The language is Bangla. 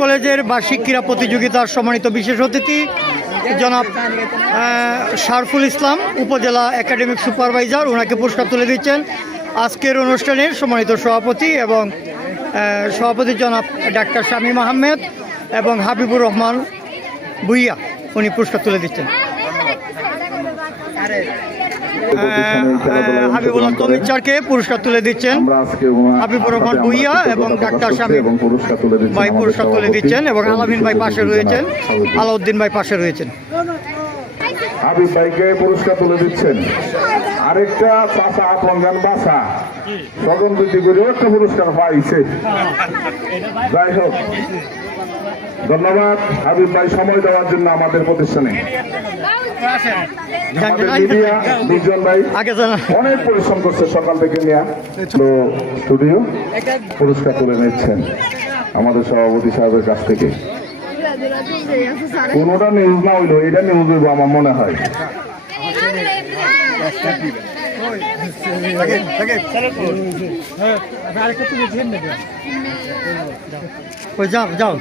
কলেজের বার্ষিক ক্রীড়া প্রতিযোগিতার সম্মানিত বিশেষ অতিথি জনাব শারফুল ইসলাম, উপজেলা একাডেমিক সুপারভাইজার, ওনাকে পুরস্কার তুলে দিচ্ছেন। আজকের অনুষ্ঠানের সম্মানিত সভাপতি এবং সভাপতি জনাব ডাক্তার শামীম আহমেদ এবং হাবিবুর রহমান ভুইয়া, উনি পুরস্কার তুলে দিচ্ছেন। হাবিবুল্লাহ তমিচারকে পুরস্কার তুলে দিচ্ছেন হাবিবুর রহমান ভুইয়া এবং ডাক্তার শামীম ভাই পুরস্কার তুলে দিচ্ছেন এবং আলামিন ভাই পাশে রয়েছেন, আলাউদ্দিন ভাই পাশে রয়েছেন। হাবিব ভাইকে পুরস্কার তুলে দিচ্ছেন। আরেকটা চাচা আপনগান বাসা স্বজনপ্রীতি করে একটা পুরস্কার পাইছে। যাই হোক, ধন্যবাদ হাবিব ভাই সময় দেওয়ার জন্য আমাদের প্রতিষ্ঠানে। দুজন ভাই অনেক পরিশ্রম করছে সকাল থেকে নিয়ে স্টুডিও পুরস্কার তুলে নিচ্ছেন আমাদের সভাপতি সাহেবের কাছ থেকে। কোনোটা নিউজ না হইলো, এটা নিউজ হইব আমার মনে হয়। যাও যাও